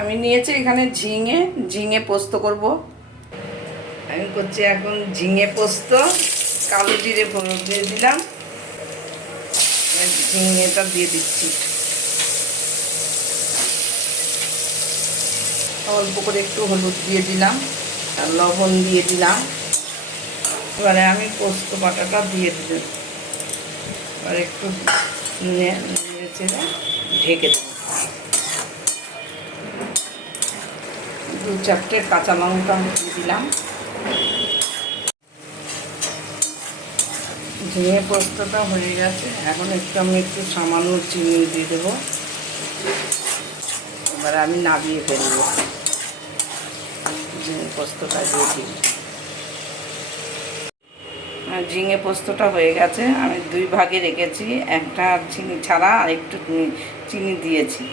আমি নিয়েছি এখানে ঝিঙে, ঝিঙে পোস্ত করব। আমি করছি এখন ঝিঙে পোস্ত, কালো জিরে ফোড়ন দিয়ে দিলাম, ঝিঙেটা দিয়ে দিচ্ছি, অল্প করে একটু হলুদ দিয়ে দিলাম আর লবণ দিয়ে দিলাম। এবারে আমি পোস্ত বাটাটা দিয়ে দিলাম, এবার একটু নেড়ে চেড়ে ঢেকে দেবো। 2-4টে কাঁচা লঙ্কা দিয়ে দিলাম। ঝিঙে পোস্তটা হয়ে গেছে, এখন আমি একটু সামান্য চিনি দিয়ে দেবো। এবার আমি নামিয়ে ফেলবো, ঝিঙে পোস্তটা দিয়ে দিই। ঝিঙে পোস্তটা হয়ে গেছে, আমি 2 ভাগে রেখেছি, একটা চিনি ছাড়া আর একটু চিনি দিয়েছি।